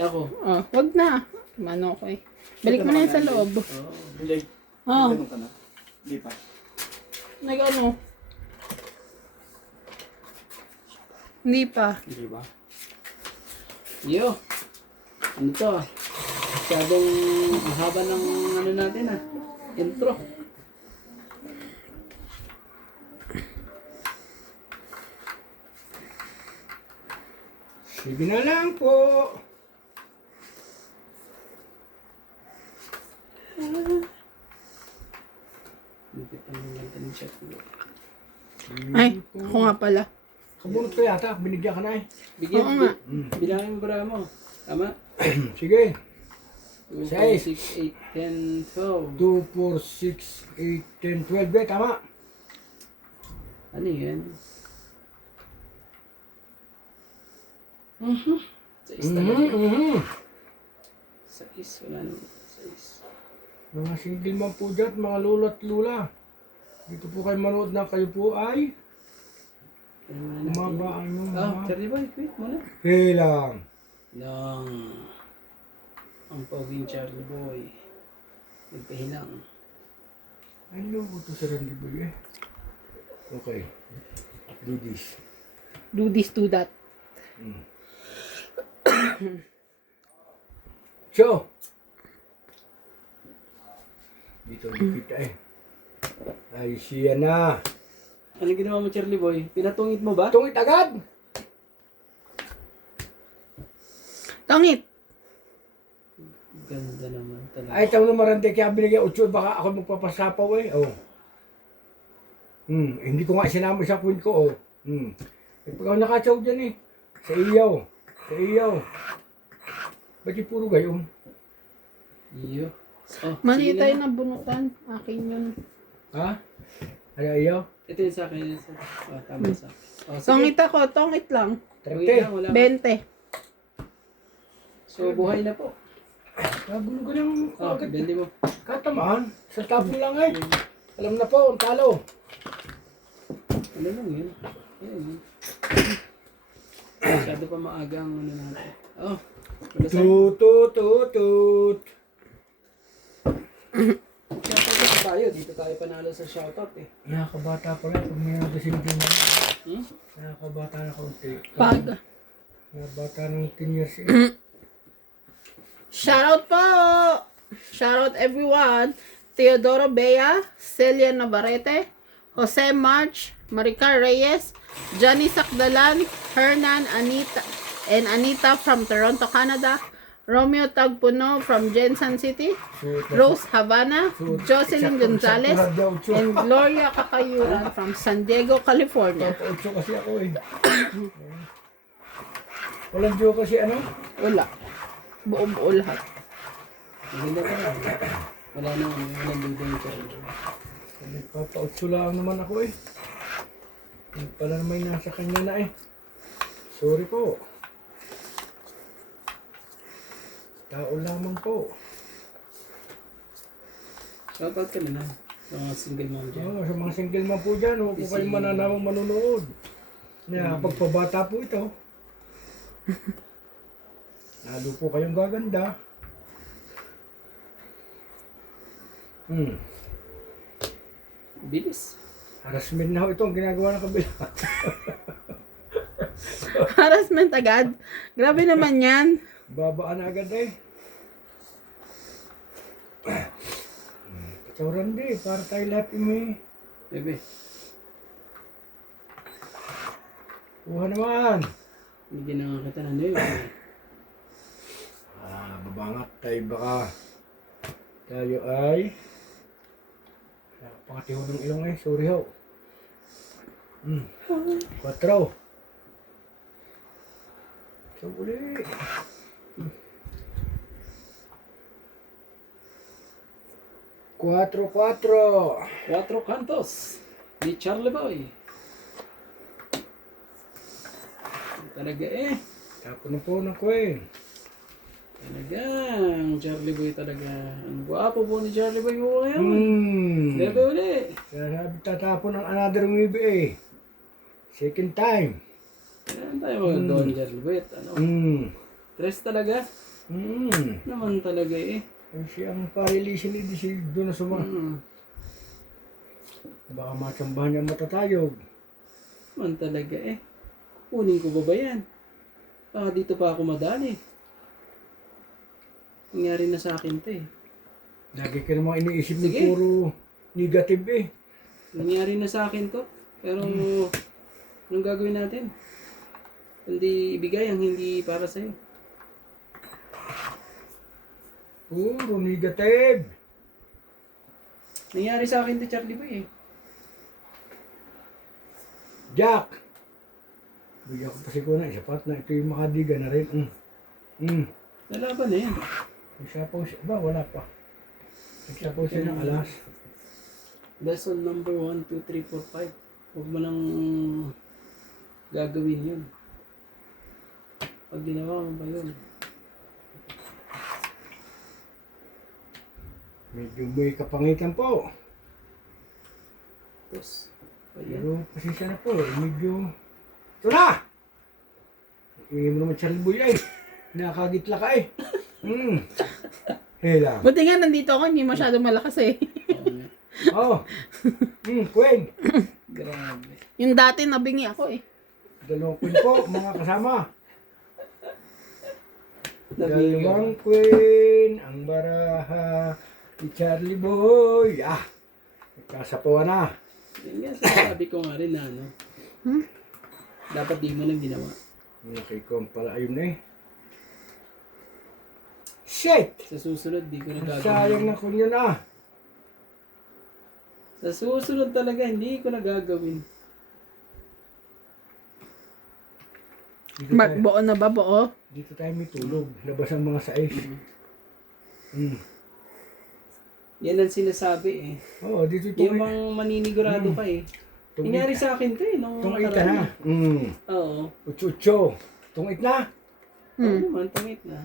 Ako. Oh, wag na. Mano ko eh. Balik mo na yan sa loob. Bilay. Oh, Ganun ka na. Hindi pa. nag-ano? Hindi pa. Hindi ba? Yo. Ano to? Masyadong haba ng ano natin intro. Sige na lang po. Lupit ang ganda ng chat ko. Ay, ako nga pala. Kabunot ko yata. Binigyan ka na eh. Bigyan Oo nga. bilangin mo bara mo. Tama? Sige. 2, 4, 6, Size. 8, 10, 12. 2, 4, 6, 8, 10, 12. Eh, tama. Ano yan? Sais talaga. Sais. Wala naman. Sais. Mga single man po dyan, mga lolo at lula. Dito po kayo manood na kayo po ay umaba ang inyong Cherry boy, quit mo na. Hilang. Lang. Ang poging Charlie boy. Nagpahilang. Ay, loko to sa Randy Boy eh. Okay. Do this. Do this, do that. So. Dito kita eh. Ay, siya na. Ano ginawa mo Charlie boy? Pinatungit mo ba? Tungit agad! Tongit! Ganda naman talaga. Ay, tawag na marante kaya binigay 8, baka ako magpapasapaw eh. Oh. Hindi ko nga sinama sa point ko, oh. Eh, pag ako nakatsaw dyan eh. Sa iyaw. Sa iyaw. Ba't yung puro gayong? Iyo. Oh, Mali sige tayo na. na bunutan. Akin yun. Ha? Ano iyaw? Ito yung sa akin. Tama sa akin. Oh, sige. Tongit ako, tongit lang. Uwi na, 30. wala. 20. So, buhay na po. Nagulo ka ng Oh, agad. bendi mo. Katamaan. Sa tapon lang eh. Alam na po, ang talo. Ano lang yun? Yan. Masyado pa maaga ang ano natin. Oh, wala sa Tutut. shoutout tayo. Dito tayo panalo sa shoutout eh. Nakakabata pala. Pag may nagasing din na. Hmm? Nakakabata na kaunti. Pag. Nakabata ng 10 years eh. Shoutout po! Shoutout everyone! Teodoro Bea, Celia Navarrete, Jose March, Maricar Reyes, Johnny Sakdalan, Hernan, Anita from Toronto, Canada, Romeo Tagpuno from Jensen City, Rose Havana, Jocelyn Gonzalez, and Gloria Kakayuran from San Diego, California. Top 8 kasi ako eh. Walang joke kasi ano? Wala. Buo-buo lahat. Maganda ka lang. Wala nang dudong Charlie. Nagpapa-8 lang naman ako eh. Hindi pala naman nasa kanya na eh. Sorry po. Tao lamang po. Shoutout ka na lang. Sa mga single mom dyan. Sa mga single man po dyan, huwag po kayong mananawang manunood. Pagpabata po ito. Lalo po kayong gaganda. Bilis. Harassment na ho ito ang ginagawa ng kabila. Harassment agad. Grabe naman yan. Babaan na agad eh. Katawran di, para tayo lahat may. Bebe. Kuha naman. Hindi na nga kita na yun. Babangat tayo baka tayo ay nakapakatiho ng ilong eh. Sorry ho. 4. So uli. 4. 4 Cantos ni Charlie Boy. Talaga eh. Tapon na po ng coin. Talagang Charlie Boy talaga. Ang gwapo po ni Charlie Boy mo ngayon. Bebe uli. Kaya sabi tatapon ng another movie eh. Second time. Kailan tayo mag-doon Charlie Boy? Ano? Tres talaga. Naman talaga eh. Ay siyang parilisin ni si doon na suma. Baka matsambahan niya matatayog. Naman talaga eh. Kunin ko ba yan? Baka dito pa ako madali. Nangyari na sa akin to eh. Lagi ka namang iniisip ni Sige. puro negative eh. Nangyari na sa akin to. Pero anong gagawin natin? Hindi ibigay ang hindi para sa'yo. Puro negative. Nangyari sa akin to, Charlie Boy eh. Jack! Bigyan ko pa si Kuna, sapat na. Ito yung makadiga na rin. Nalaban na yan. Nagsapaw siya. Ba, wala pa. Nagsapaw siya ng alas. Lesson number 1, 2, 3, 4, 5. Huwag mo nang gagawin yun. Pag ginawa mo ba yun? Medyo may kapangitan po. Tapos, pa yan. Pero pasensya na po. Medyo... Ito na! Ingin mo naman Charlie Boy ay. Nakagitla ka eh. Hela. Buti nga nandito ako, hindi masyado malakas eh. Oh. Queen. Grabe. Yung dati nabingi ako eh. 2 queen po, mga kasama. 2 queen, ang baraha ni Charlie Boy. Nagkasapawan na. Yan nga, sinasabi ko nga rin na ano. Dapat di mo nang ginawa. Nakikom pala ayun na eh. Shit! Sa susunod, di ko na gagawin. Sayang na kung yun ah. Sa susunod talaga, hindi ko na gagawin. Dito tayo, Buo na ba, buo? dito tayo may tulog. Labas ang mga sais. Yan ang sinasabi eh. Oo, dito ito. Yung mga maninigurado pa eh. Nangyari sa akin to eh. Nung Tungit na. Oo. Ucho-ucho. Tungit na. Oo naman, tungit na.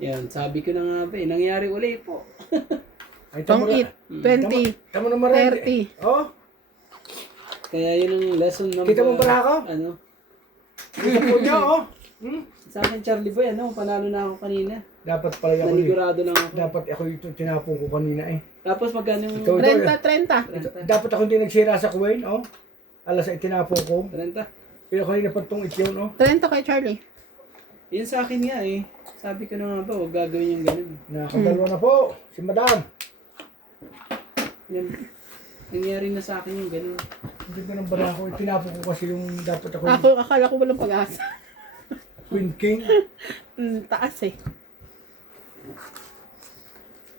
Yan, sabi ko na nga ba eh. Nangyari uli po. Ay, tamo Tong na. it, 20, Tamo na marami. 30. Oh, Kaya yun ang lesson number... Kita mo ba ako? Ano? kita po niyo oh. Sa akin, Charlie Boy, ano? Panalo na ako kanina. Dapat pala ako. Nanigurado lang ako. Dapat ako ito tinapon ko kanina eh. Tapos magkano yung... Ikaw- 30. Dapat ako hindi nagsira sa Kuwain, oh. Alas ay tinapon ko. 30. Pero kanina pa itong ityon, oh. 30 kay Charlie. Yun sa akin nga eh. Sabi ko na nga ba, huwag gagawin yung ganun. Nakakadalwa na po, si Madam. Yan. Nangyari na sa akin yung ganun. Hindi ba nang bala ako, tinapon ko kasi yung dapat ako Ako, akala ko walang pag-asa. Queen King. Taas eh.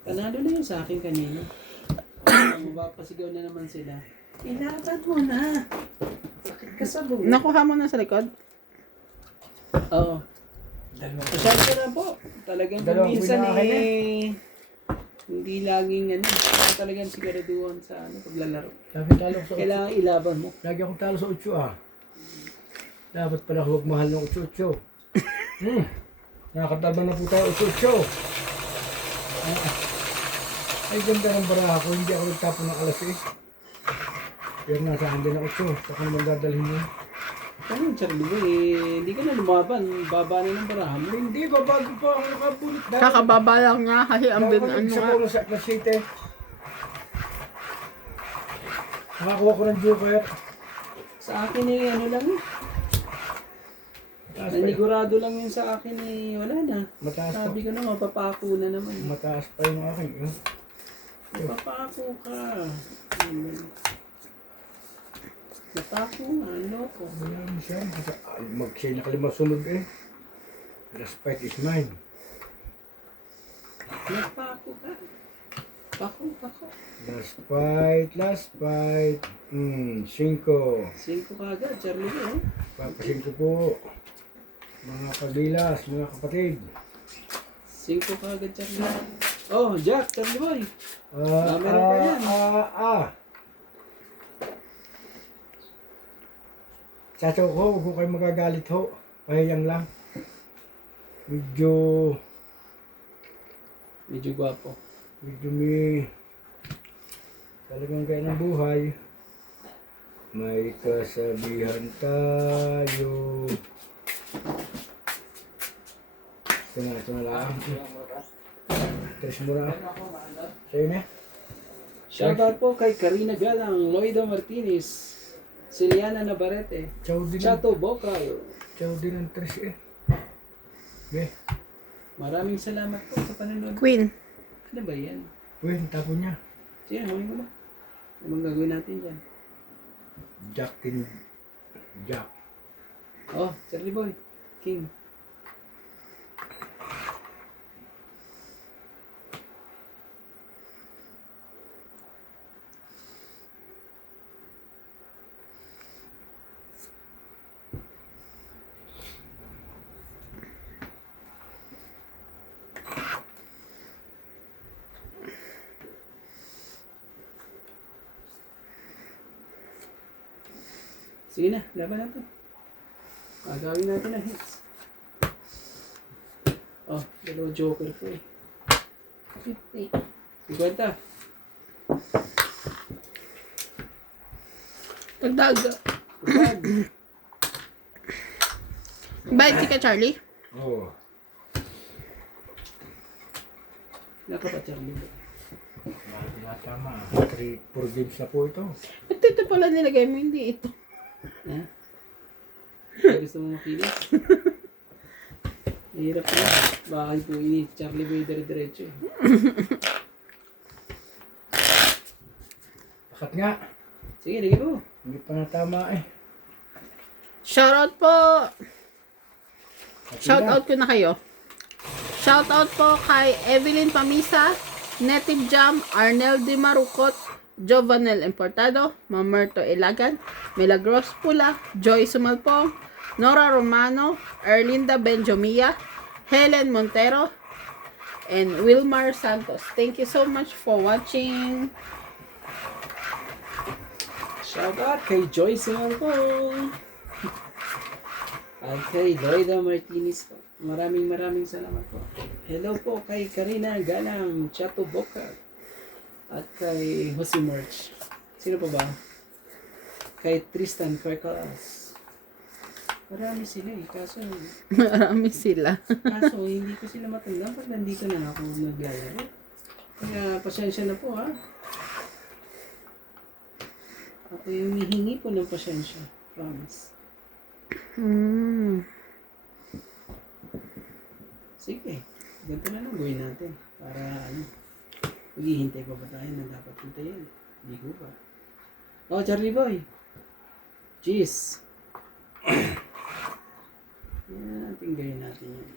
Panalo na yun sa akin kanina. Mapapasigaw na naman sila. Ilaban mo na. Sakit ka sa buhay. Nakuha mo na sa likod? Oo. Masyado ko na po. Talagang Dalawang minsan buwan na akin eh. Hindi laging ano. Kaya talagang siguraduhan sa ano, paglalaro. Lagi talo sa 8. Kailangan ilaban mo. Lagi akong talo sa 8 ah. Dapat pala huwag mahal ng 8-8. Nakakatalba na po tayo 8-8. Ay ganda ng bara ako, hindi ako nagtapon ng alas eh. Pero nasa handa ng 8. Saka naman dadalhin mo. Ano, Charlie Boy, eh, hindi ka na lumaban. Baba na ng barahan mo. Hindi, babago pa ang nakabulit. Kakababa lang nga kasi ang bin ano Isa nga. po sa Class 7. Nakakuha ko ng Joker. Sa akin eh, ano lang eh. Mataas pa, Nanigurado lang yun sa akin eh. Wala na. mataas pa. Sabi ko na, mapapako na naman. Mataas pa yung akin. Mapapako ka. Napako nga, ano ko. Wala mo siya. Mag-siya nakalima sunod eh. Last fight is mine. Napako ka. Pako. Last fight. 5. 5 ka agad, Charlie Boy. Papasin ko po. Mga kagilas, mga kapatid. 5 ka agad, Charlie Boy. Oh, Jack, Charlie Boy. Meron pa yan. Chacho ko, huwag ko kayo magagalit ho. Pahiyang lang. Medyo gwapo. may talagang kaya ng buhay. May kasabihan tayo. Ito na lang. Tres mo na. Sa'yo na. Shoutout po kay Karina Galang, Loida Martinez, Celiana Navarrete, Chow din. Chato Bocal. Chow din ang tres eh. Okay. Maraming salamat po sa panonood. Queen. Ano ba yan? Uy, tapon niya. Sige, huli mo na. Anong gagawin natin dyan? Jack tin. Jack. Oh, Charlie Boy. King. Sige na, laban natin. Gagawin natin ang hits. Oh, dalawang joker ko eh. 50. 50. Dagdag. Upag. Bye, Tika Charlie. Oo. Naka pa, Charlie. Mahal tinatama. 4 games na po ito. Ba't ito pala nilagay mo? Hindi ito. Ha? Kaya gusto mo makilis? Mahirap na. Bakal po ini. Charlie Boy dire-diretso eh. Akat nga. Sige, lagi mo. Hindi pa natama eh. Shoutout po. At Shoutout ko na kayo. Shoutout po kay Evelyn Pamisa, Native Jam, Arnel Di Marucot, Jovanel Importado, Mamerto Ilagan, Milagros Pula, Joy Sumalpong, Nora Romano, Erlinda Benjomia, Helen Montero, and Wilmar Santos. Thank you so much for watching. Shoutout kay Joyce Malpong. At kay Loida Martinez po. Maraming salamat po. Hello po kay Karina Galang, Chato Boca. At kay Jose Merch. Sino pa ba? Kay Tristan Percalas. Marami sila eh. Kaso hindi ko sila matandang pag nandito na ako naglalaro. Kaya pasensya na po ha. Ako yung hihingi po ng pasensya. Promise. Sige. Ganito na lang gawin natin. Para maghihintay pa ba tayo na dapat hintayin? Hindi ko pa. Oh, Charlie Boy. Cheese. Yan, tinggalin natin yan.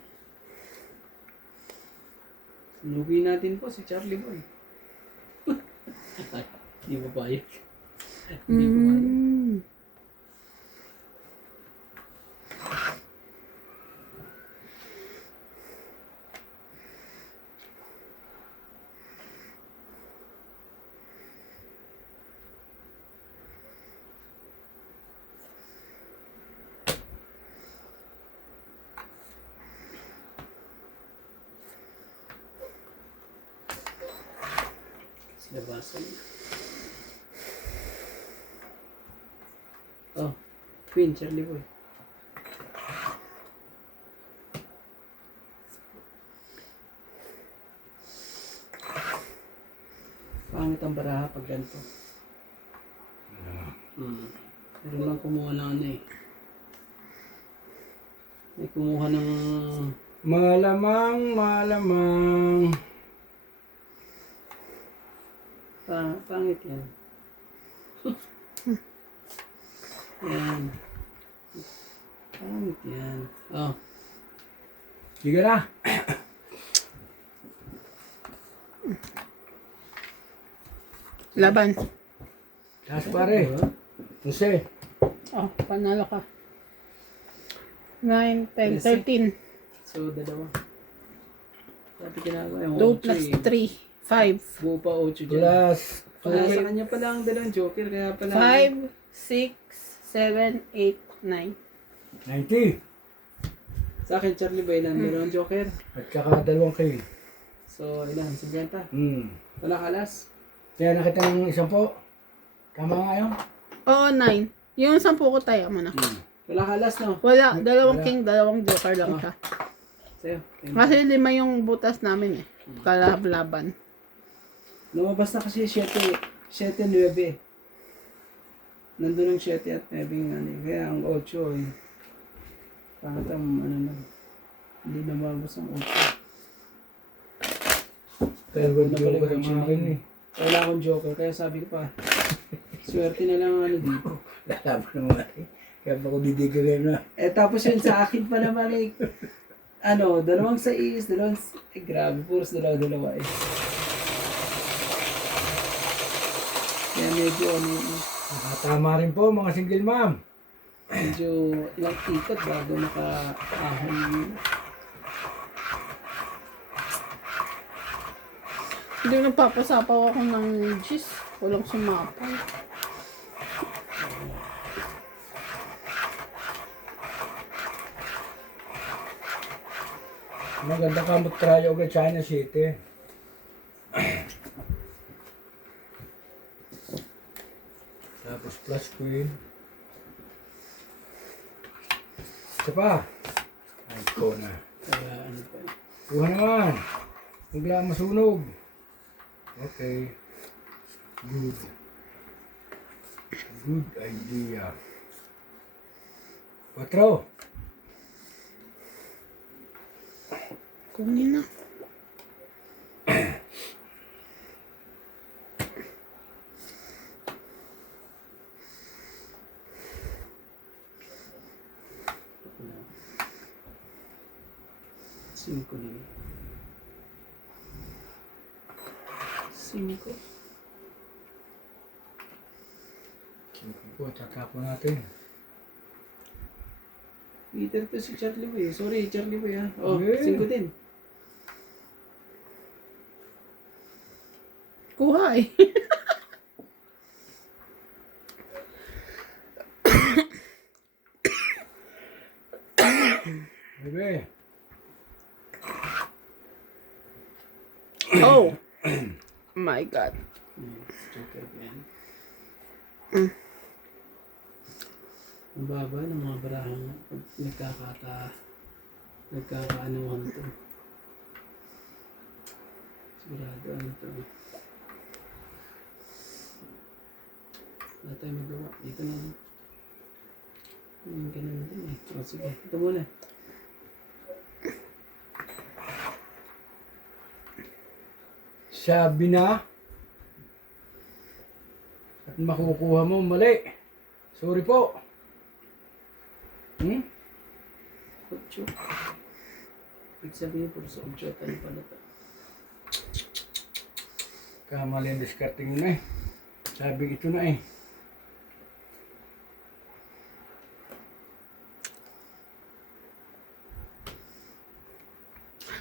Sunugin natin po si Charlie Boy. Hindi pa payag. Hindi pa payag. Labasan. Oh, Queen, Charlie Boy. Pangit ang baraha pag ganito. Meron lang kumuha ng ano eh. May kumuha ng... Malamang. Pangit yan. Yan. Pangit yan. Oh. Sige na. Laban. Taas pare. Kasi. Oh, panalo ka. 9, 10, 13. So, dalawa. Sabi ginagawa yung 2 plus 3. 5. Buo pa 8 dyan. Plus. Kaya sa kanya pala ang dalawang joker. Kaya pala... 5, 6, 7, 8, 9. 90. Sa akin, Charlie Boy, lang dalawang joker. At saka 2 kill. So, ilan? 50. Wala kalas. Kaya nakita ng 10. Tama nga yun. Oo, 9. Yung 10 ko tayo mo na. Wala kalas, no? Wala. Dalawang king, dalawang joker lang siya. Sa'yo. Kasi 5 yung butas namin eh. Kalab-laban. Lumabas na kasi 7-9. Nandun ang 7 at 9 nga. Kaya ang 8 eh. Pangit ang ano na. Hindi na mabos ang 8. Pero wala ko sa akin eh. Wala akong joker. Kaya sabi ko pa, swerte na lang ano dito. Lalaban naman eh. Kaya pa ko didigirin na. Eh tapos yun sa akin pa naman eh. Ano, 2-6, grabe, puros dalawa eh. Kaya medyo Tama rin po mga single mom. medyo ilang ikot bago naka-ahon yun. Hindi nagpapasapaw ako ng gis. Walang sumapaw. Maganda ka mag-try ulit China City. Tapos plus queen. Isa pa. Ay, ko na. Kaya ano pa eh. Kuha naman. Huwag lang masunog. Okay. Good. Good idea. 4. Kunin na. Cinco na yun. 5. Po, tatapo natin. Peter to si Charlie Boy. Sorry, Charlie Boy ha. Oh, Yeah. 5 din. Kuha eh. Bebe. Oh. My God. Joker yan. Mm. Ang baba ng mga barahang pag nagkakaanuhan to. Sigurado ano to. Wala tayong magawa. Dito na lang. Ganun din eh. O sige, ito muna. Sabi na. At makukuha mo mali. Sorry po. 8. Ibig sabihin po sa 8. Tayo pala to. Kamali ang discarding mo na eh. Sabi ito na eh.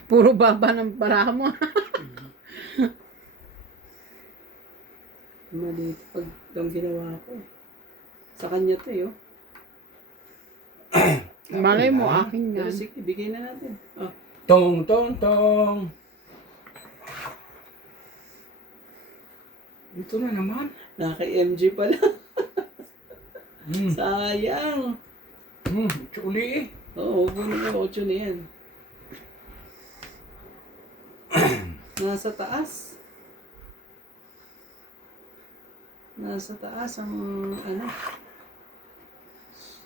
Puro baba ng baraha mo. Mali ito pag itong ginawa ko. Sa kanya to eh. Oh. Malay mo, akin Pero yan. sige, bigay na natin. Oh. Tong, tong, tong. Ito na naman. Naka-MG pala. Hmm. Sayang. Ito uli eh. Oo, huwag mo na 8 na yan. Nasa taas. Nasa taas ang ano.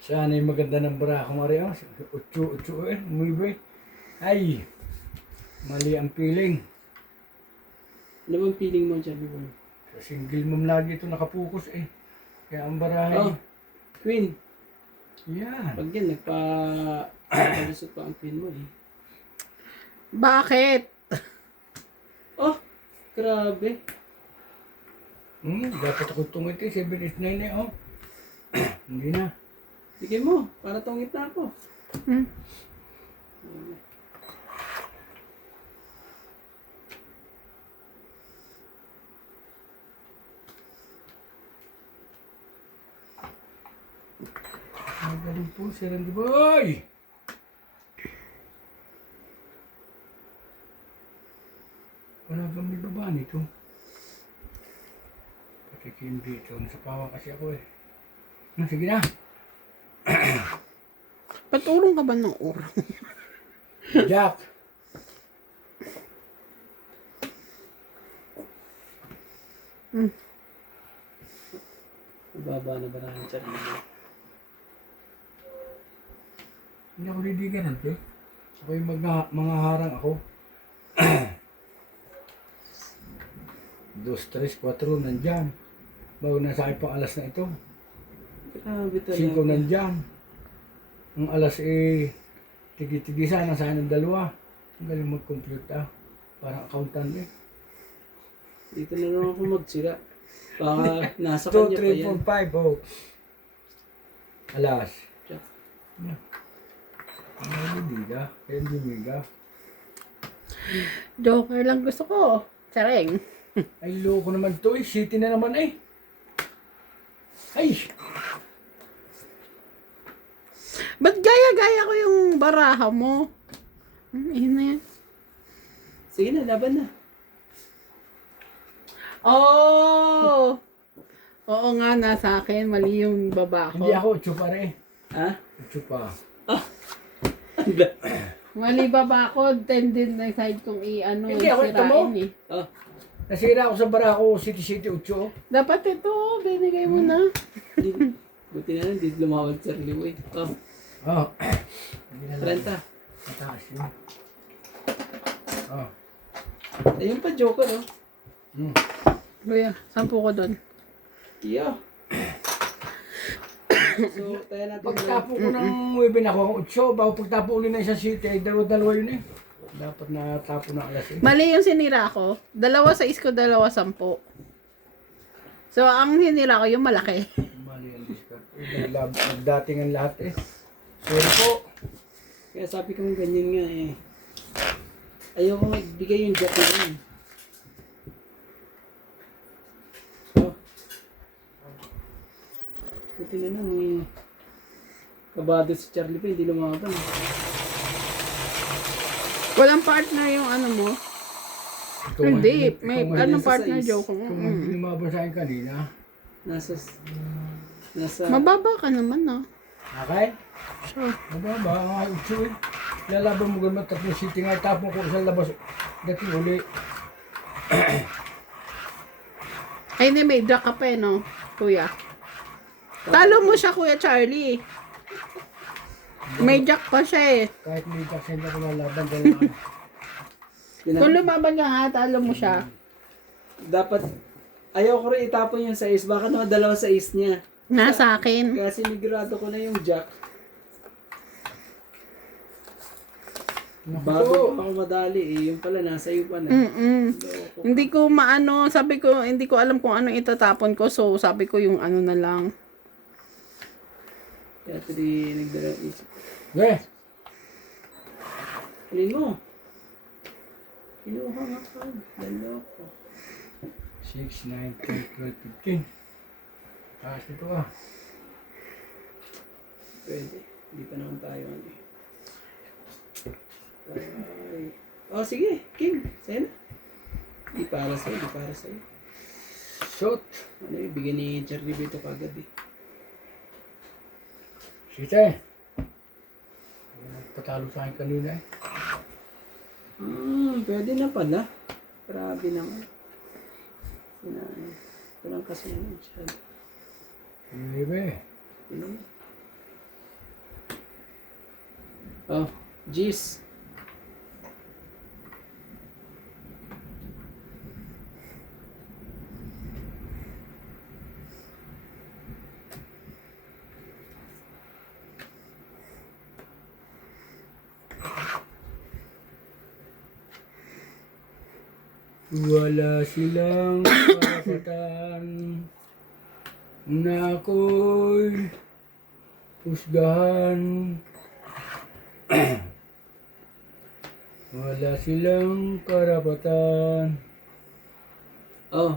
Sana yung maganda ng bra ko Mario. Utsu eh. Umuwi. Ay. Mali ang feeling. Ano bang feeling mo dyan? Boy? Sa single mom lagi ito nakapokus eh. Kaya ang barahay. Oh, Queen. Yan. Pag yan, nagpa-lusot pa ang Queen mo eh. Bakit? Oh, grabe. Dapat ako tungiti. 7 is 9 eh oh. Hindi na. Bigay mo, para tungit na ako. Hmm? Magaling po si Randy Boy. Wala bang may baba nito? Patikim dito. Nasa pawa kasi ako eh. Sige na. Patulong ka ba ng urong? Jack. Mababa na ba ng Charlie? Hindi ako didigan natin. Ako yung mga harang ako. 2, 3, 4 nandyan. Bago na sa akin pang alas na ito. Grabe 5 talaga. nandyan. Ang alas tigi-tigisa na sa akin ng 2. Ang galing mag-compute ah. Parang accountant eh. Dito na lang ako magsira. Baka nasa 2, kanya pa 3, yan. 4, 5 oh. Alas. Jack. Ang bibiga. Kaya ang bibiga. Joker lang gusto ko. Tsareng. Ay, loko naman to eh. City na naman eh. Ay! Ba't gaya-gaya ko yung baraha mo? Yun na yan. Sige na, laban na. Oh! Oo nga, nasa akin. Mali yung baba ko. Hindi ako, chupa rin. Ha? Chupa. Mali baba ko. Tendin na side kong Hindi, ako ito mo. sirain eh. Oh, Nasira ako sa barako, City 8. Dapat ito, binigay mo na. di, buti na lang, di lumawag sa Charlie. Oh, Oh. 30. Mataas yun. Oh. Ayun pa, Joker, oh. Hmm. Kuya, 10 ko doon. Yeah. So, tayo natin na. Pagtapo ko ng 9 ako ang 8, bago pagtapo ulit na isang City, ay dalawa yun eh. Dapat na tapo na alas eh. Mali yung sinira ko. 2 sa isko, 2 10. So, ang sinira ko yung malaki. Mali ang discount. Dating ang lahat eh. Sorry po. Kaya sabi ko ganyan nga eh. Ayoko nga ibigay yung jack na yun. Oh. Buti na lang eh. Kabado si Charlie pa, hindi lumaban. Walang partner yung ano mo. Hindi, may anong nasa partner sais. joke ko. Kung hindi lumaban sa akin kanina. Nasa Mababa ka naman na. Okay? Sure. Mababa, ang ay 8 eh. Lalaban mo ganun 3 City nga, tapon ko sa labas. Dating uli. Ay, hindi, may jack ka pa eh, no? Kuya. Talo mo siya, Kuya Charlie. May jack pa siya eh. Kahit may jackson ako lalaban, dalawa. Kung lumaban ka nga, talo mo siya. Dapat, ayaw ko rin itapon yung sais. Baka naman 2 sais niya. Nasa akin. Kaya sinigurado ko na yung jack. Bago pa ako madali eh. Yung pala, nasa iyo pa na. Loko. Hindi ko maano, sabi ko, hindi ko alam kung anong itatapon ko. So, sabi ko yung ano na lang. Kaya tuloy nagdala isip. Okay. Alin mo? Kinuha nga ka. Daloko. 6, 9, 10, 12, 15. Taas nito ah. Pwede. Hindi pa naman tayo ano eh. Ay. Oh, sige. King. Sa'yo na. Di para sa'yo. Di para sa'yo. Shoot. Ano yung bigyan ni Charlie Vito kagad eh. Site. Patalo sa akin kanina eh. Pwede na pala. Grabe naman. Sinanay. Walang kasunod siya. Ibe. Tingnan mo. Oh, jeez. Wala silang karapatan na ako'y husgahan. Wala silang karapatan. Oh.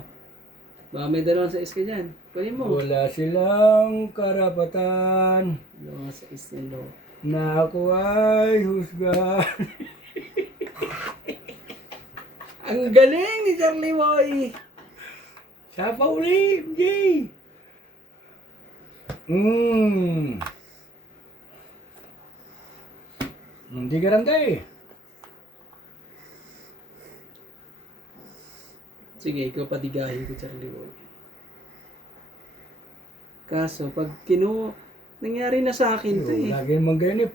Baka may 2 sais ka dyan. Kunin mo. Wala silang karapatan 2 sais na lo. na ako ay husgahan. Ang galing ni Charlie Boy! Sa pauli, MJ! Hindi garantay. Sige, ikaw patigahin ko, Charlie Boy. Kaso, pag nangyari na sa akin to eh. Lagi naman ganyan eh.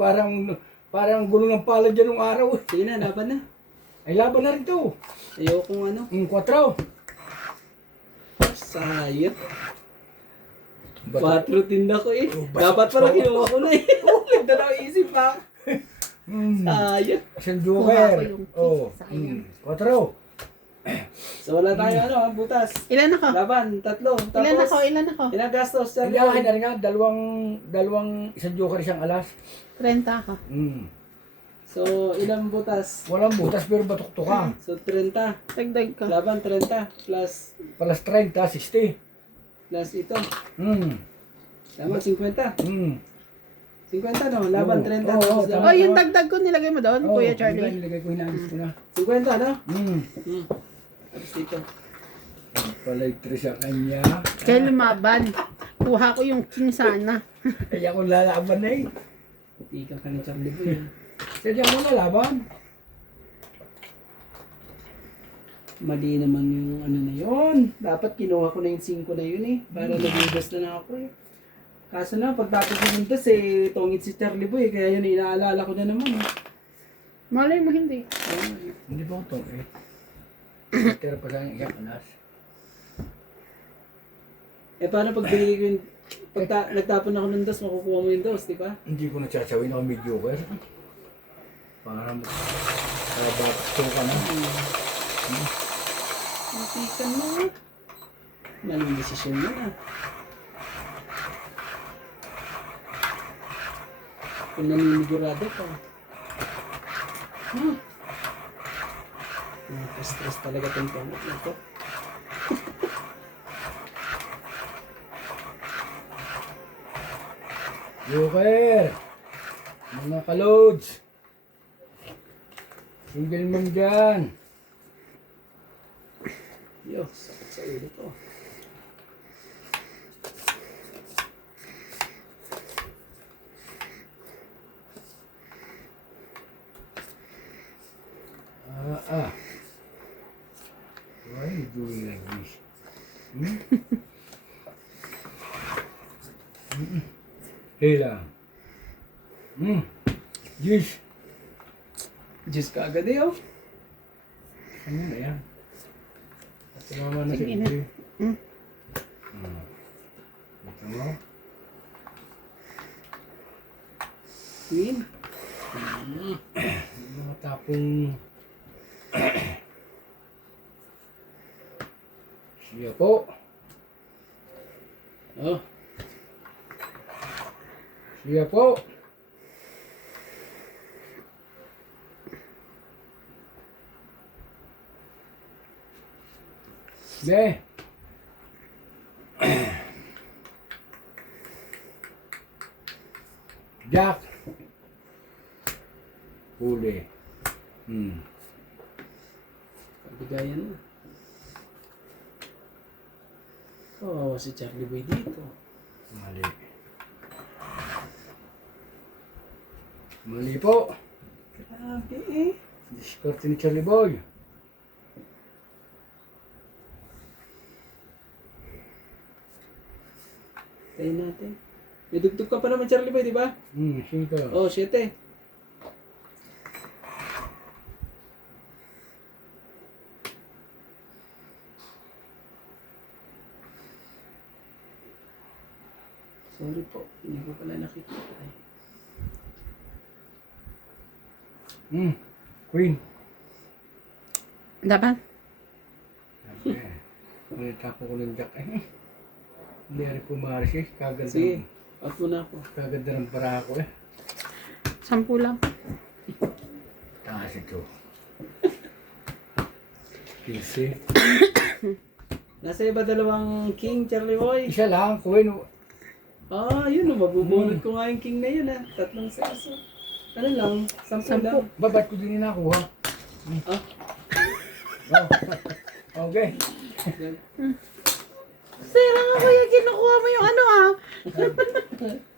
Parang gulo ng pala dyan ng araw. Sige na, laban na. Ay, laban na rin to. Ayokong ano. 4. Sayang. Bata- 4 tinda ko eh. Oh, Dapat pala kinuha ko na eh. Nagdalaw isip pa. Sayang. Isang Kuha ko joker. yung kiss. Oh. Sayang. 4. So wala tayo butas. Ilan ako? Laban, 3. Tapos, Ilan ako? ilang gastos, Hindi Charlie Boy? akin nga, dalawang isang joker, isang alas. 30 ako. So, ilang butas? Walang butas pero batok ka. So, 30. Dagdag ka. Laban, 30. Plus Plus 30, 60. ito. Hmm. Laban, 50. Hmm. 50 no? Laban, Oo. 30. Oo, Tapos tama. Oh, yung dagdag ko nilagay mo doon, Oh, Kuya Charlie. Nilagay ko, hinagis ko na. 50 no? Hmm. Tapos dito. Palay 3 sa kanya. Kaya lumaban. Kuha ko yung king sana. Kaya ako lalaban na eh. Tika ka ni Charlie Boy. Sadya mo na laban. Mali naman yung ano na yun. Dapat kinuha ko na yung 5 na yun eh. Para nagugas na ako eh. Kaso na, pagtapos ko yung tas eh, tongit si Charlie Boy. Kaya yun, inaalala ko na naman. Malay mo hindi. Hindi ba ito eh? Tira pa sa akin isang alas. Eh paano pag binigay ko yung... nagtapon ako ng dos, makukuha mo yung dos, di ba? Hindi ko nagsasawin ako may joker. Para bato ka na. Matikan mo. Maling desisyon yun ah. Kung naninigurado ka. Stress talaga itong pangit na ito. Joker! Mga kalods! Single man dyan! Yo, sakit sa ulo ko. Why are you doing like this? Hmm? Hey lang. Yes. Diyos ka agad eh oh. Ano na yan? At tumama na Sige si na. Ito. Mm. Ito mo? Queen. Mga tapong... Siya po. Oh, Siya po. Be. Jack. Huli. kabigayan na. Oh, si Charlie Boy dito. Mali. Mali po. Grabe eh. Discord ni Charlie Boy. Tayo natin. May dugtog ka pa naman Charlie Boy, di ba? 5. Oh, 7. Sorry po, hindi ko pala nakikita eh. Queen. Dapat? Tapo ko ng Jack. Hindi rin pumaris eh. Kaganda. Sige, out mo na ako. Kaganda ng bara ko eh. 10 lang. Taas ito. 15. Nasa iba dalawang king, Charlie Boy. Isa lang, Queen. Ah, yun o, mabubunod ko nga yung king na yun ah. 3 seso. Ano lang, 10 lang. Babat ko din nakuha. Ah, Oh. Okay. Sira nga kuya, kinukuha mo yung ano ah.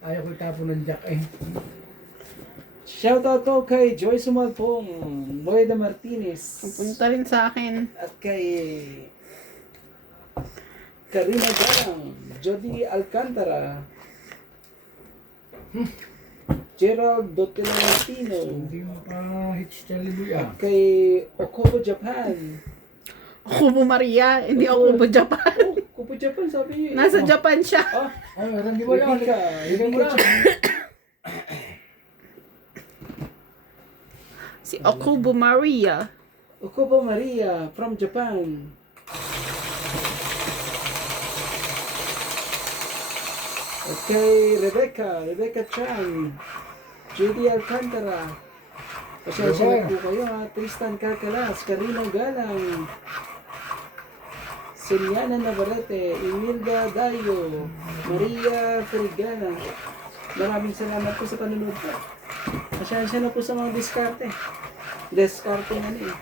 Ayaw ko tapo ng Jack eh. shoutout ko kay Joy Sumalpong, Moeda Martinez, Punta rin sa akin. at kay Karina Galang, Jody Alcantara, Gerald Dotelantino, Hindi mo pa hits na libuya. at kay Okubo Japan. Kubo Maria, hindi ako Kubo Japan. Oh, Okubo Japan sabi niyo. Nasa Japan siya. Ah, Ay, hindi mo yan. Rebecca, Hindi mo Rebecca na. Si Okubo Maria. Okubo Maria from Japan. Okay, Rebecca Chan, Judy Alcantara. Pasensya na po kayo ha. Tristan Carcalas, Karina Galang, Seliana Navarrete, Emilda Dayo, Maria Ferigana. Maraming salamat po sa panunod po. Pasensya na po sa mga diskarte. Diskarte na eh.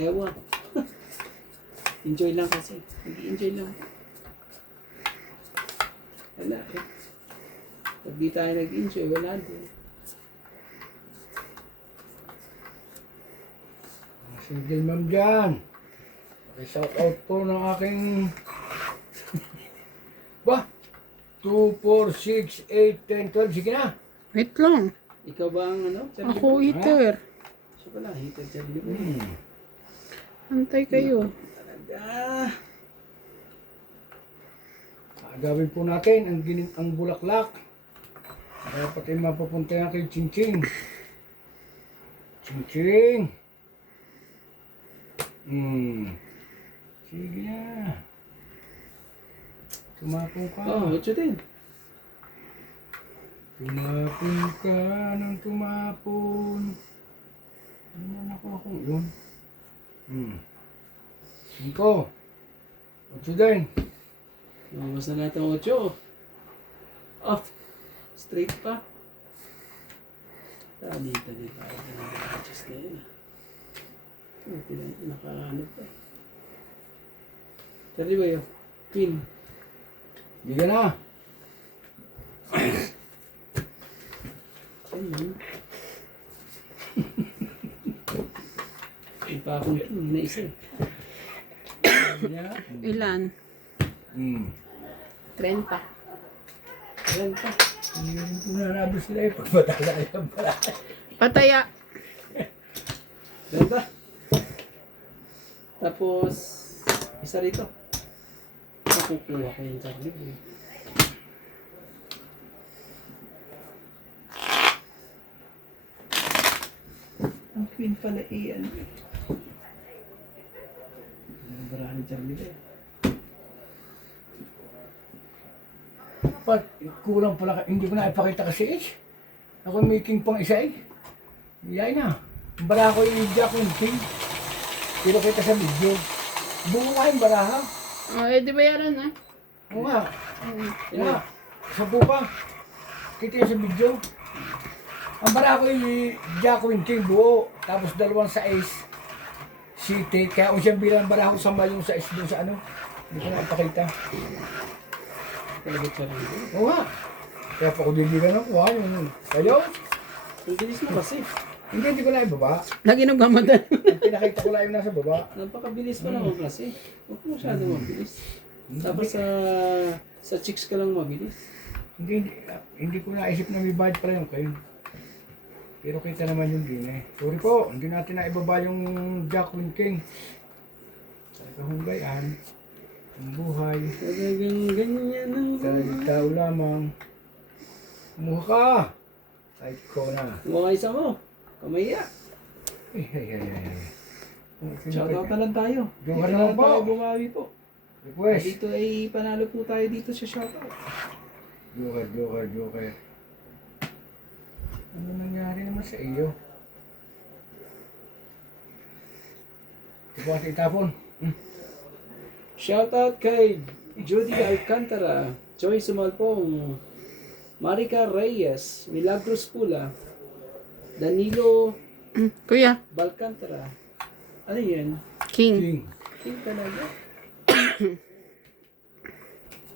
Ewan. Enjoy lang kasi. Nag-enjoy lang. Wala eh. Pag di tayo nag-enjoy, wala din. Single ma'am dyan. Shout out po ng aking... Ba? 2, 4, 6, 8, 10, 12. Sige na. Wait lang. Ikaw ba ang ano? Ako eater. Siya pala, hater siya dito. Antay kayo. Talaga. Gawin po natin ang bulaklak. Kaya pati mapupunta yan kay Ching Ching. Ching Ching. Sige na. Tumapon ka. Oh, ito din. Tumapon ka ng tumapon. Ano na nakuha ko yun? 5. 8 din. Lumabas na natin ang 8. Oh, straight pa. Dito. Just na yun. Nakahanap pa. Tari ba yun? Queen. Sige na. Ayun. May pa akong king na isa eh. Ilan? 30. Ayan pa. Hindi ko narado sila eh. Pagbatala yan pala. Pataya. Ayan pa. Tapos, isa rito. Makukuha ko yung Charlie. Ang queen pala iyan. Ang barahan ni Charlie eh. Pat, kulang pala. Hindi ko na ipakita kasi eh. Ako making pang isa eh. Yay na. Ang baraha ko yung Jack and King. Pero kita sa video. Bungo nga yung baraha. Oh, eh, di ba yaran ha? Oo nga. Oo nga. Sa bupa. Kita yung sa video. Ang baraha ko yung Jack and King buo. Tapos dalawang sa ace. City. Kaya kung siyang bilang baraha ko sa yung sa ace dun sa ano. Hindi ko na ipakita. Talaga Charlie. Oo nga. Kaya pa ko diligan ng kuha yun. Kayo? Ang bilis mo kasi. Hindi ko na ibaba. Lagi nang gamadan. Ang pinakita ko lang yung nasa baba. Napakabilis pa naman kasi. Huwag mo masyado mabilis. Tapos sa chicks ka lang mabilis. Hindi ko naisip na may budget pa rin kayo. Pero kita naman yung din eh. Sorry po, hindi natin na ibaba yung Jack and King. Sa kahunggayan, ang buhay, Talagang ganyan ang talagang tao lamang. Kumuha ka! Kahit ko na. mga isa mo. Kamaya. Ay. Shoutout na lang tayo. Yung Dito ano na lang po? tayo bumawi po. Request. Dito ay panalo po tayo dito sa shoutout. Joker. Ano nangyari naman sa iyo? Ito po kasi itapon. Shoutout kay Judy Alcantara, Joy Sumalpong, Marica Reyes, Milagros Pula, Danilo Kuya, Balcantara. Ano yan? King. King. King talaga.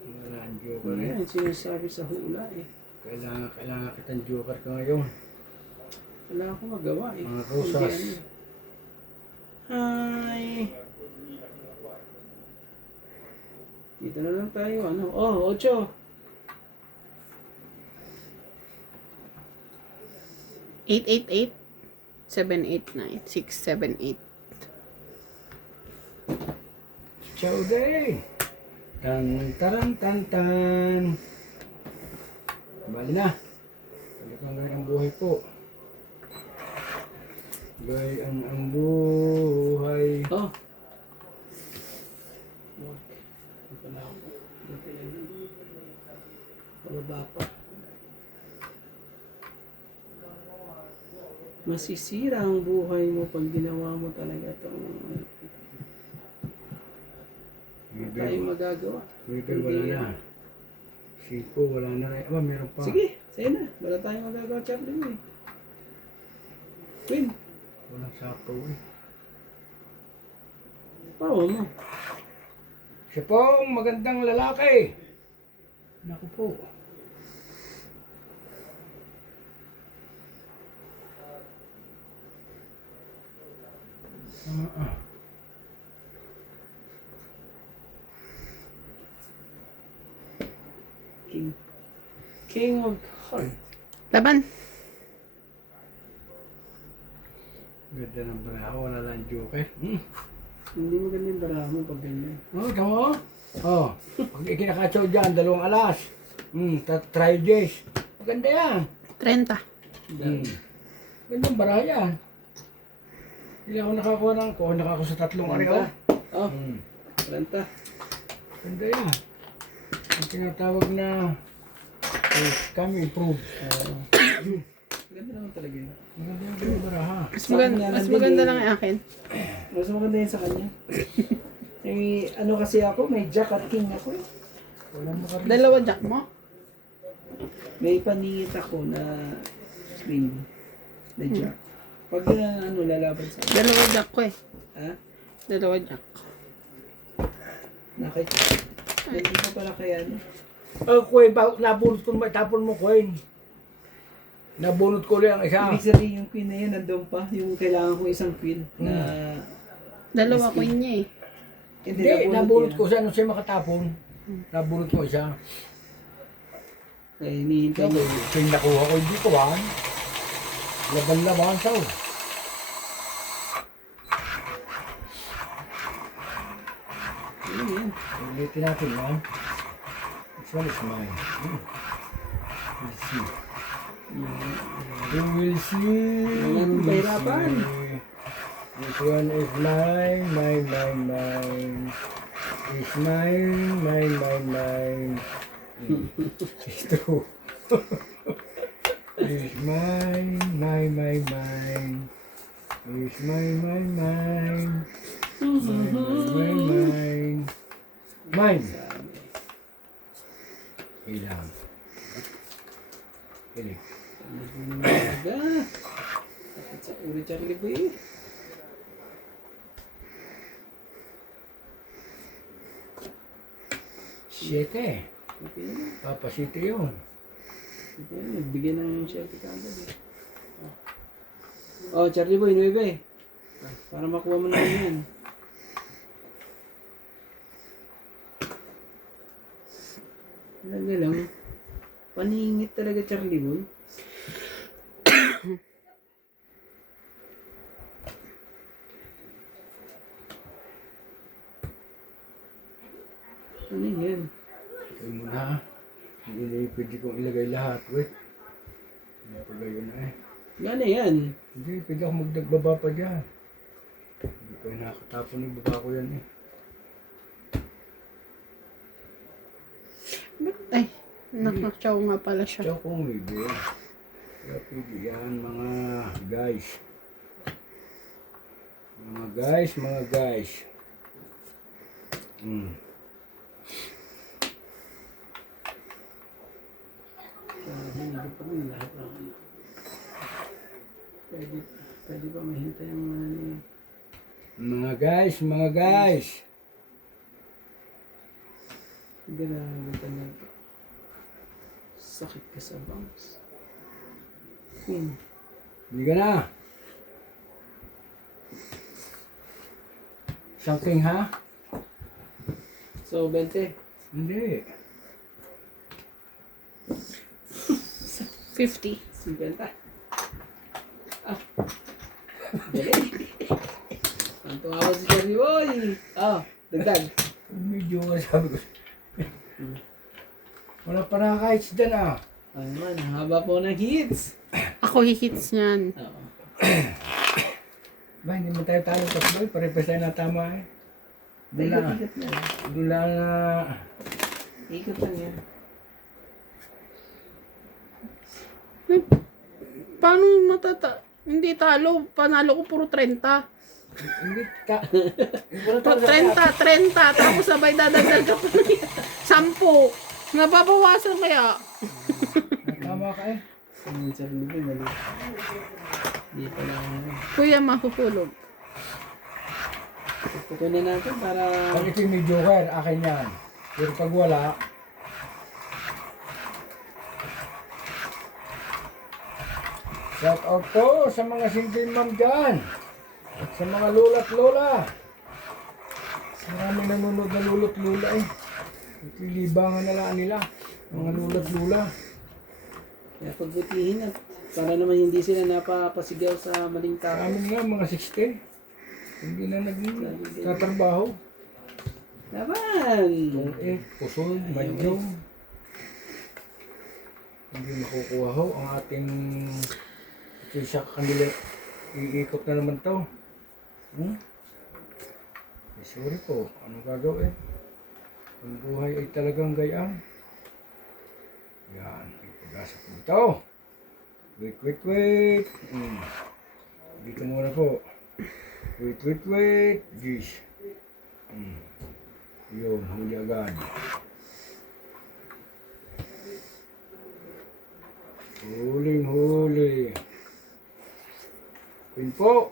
Wala ang Joker Ano eh. yan? Sinasabi sa hula eh. Kailangan kitang Joker ka ngayon. Wala akong magawa eh. Mga rosas. Hindi ano. Hi! Dito na lang tayo, ano? Oh, 8. 888 789 678. Ciao day! Tan taran tan tan. Bali na. Balik ang gaya ng buhay po. Gaya ang buhay. Oh. Ito pala ako. Ito yun. Pababa pa. Masisira ang buhay mo pag ginawa mo talaga itong tayo magagawa. Weber wala na. Siko wala na rin. Aba, meron pa. Sige, sa'yo na. Wala tayong magagawa, Charlie mo eh. Queen, Walang sapaw eh. pawa mo. Siya pong magandang lalaki. Naku po. Ah. King of Hearts. Laban. Ganda ng braho. Wala lang joke eh. Hindi maganda yung baraha mo pag ganyan. Oh, tama mo? Oh. Pag ikinakatsaw dyan, 2 alas. Try days. Maganda yan. 30. Gandang baraha yan. Hindi ako nakakuha ng nakakuha sa 3 araw. Oh, Ranta. Ganda yan. Ang tinatawag na kami improve. Ganda naman talaga yun. Maganda yung baraha. Mas maganda lang yung akin. Mas maganda yun sa kanya. May, ano kasi ako, may Jack at King ako eh. Walang makarin. Dalawa jack mo? May paningit ako na Queen. Na Jack. Pag ano, lalaban sa akin. Dalawa jack ko eh. Ha? Dalawa jack. Nakita. Hindi ko pala kaya ano. Oh, Queen, nabunot ko naman, tapon mo, Queen. Nabunot ko lang isa. Ibig sabihin yung Queen na yun, nandun pa. Yung kailangan ko isang Queen na... Dalawa ko niya eh. Hindi, nabunot ko siya, nung siya makatapon. Nabunot ko isa. Kaya hinihintay niya. Ito yung nakuha ko, hindi ko han. Laban-laban sa Ano yan? ulitin natin, ha? This one is mine. We'll see. You will see. Walang pahirapan. This one is mine. It's mine. Ito. It's mine. It's mine. Mine. Ilang. Ilang. Talaga. Sakit sa uri, Charlie Boy. Siyete. Ito yun. Papasite yun. Ito yun. Bigyan ng shelter kagad eh. Oh, Charlie Boy, 9. Para makuha mo na yan. Talaga lang. Paningit talaga, Charlie Boy. Ano yan? Ito muna. Hindi pwede kong ilagay lahat. Wait. Ano pala yun eh. Gana yan. Hindi, pwede ako magdagbaba pa dyan. Hindi ko nakakatapon yung baba ko yan eh. Ay, nakakchaw nga pala siya. Ito kung hindi. Kaya pwede yan mga guys. Mga guys. Hindi pa rin lahat ng ano. Pwede ba mahintay ang ano yun? Mga guys. Grabe talaga. Sakit ka sa bangs. Queen. Hindi ka na. Something ha? So, 20. Hindi. 50. 50. Ah. Dali. Ang tumawa si Jerry Boy. Dagdag. Medyo nga sabi ko. Wala pa nakaka-hits dyan ah. Ano naman, ang haba po ng hits. Ako hihits niyan. Oo. Ba, hindi mo tayo talo boy. Pare-pres tayo na tama eh. Doon lang. Ikot lang. Doon lang na... Ikot lang yan. Paano hindi talo. Panalo ko puro 30. Hindi ka... Wala Puro tayo 30. Tapos sabay dadagdag ka pa ng 10. Nababawasan kaya. Tama ka eh. Ang sarili ko, mali. Hindi pa lang. Kuya, mahuhulog. Pupunan natin para... Pag ito yung may joker, akin yan. Pero pag wala... Shout out po sa mga single mom dyan. At sa mga lola at lola. Maraming nanonood na lolo at lola eh. Ito yung libangan na lang nila. Mga lola at lola. Kaya pagbutihin at para naman hindi sila napapasigaw sa maling Sa tao. amin nga mga 60. Hindi na nagtatrabaho. Laban! Kung pusol, madyo. Hindi makukuha ho ang ating ito sa kanila. Iikot na naman to. Sorry po, ano gagawin? Ang buhay ay talagang gayaan. Yan, ipag-asa po ito. Wait. Dito muna po. Wait. Gish. Yun, huli agad. Huli. Queen po.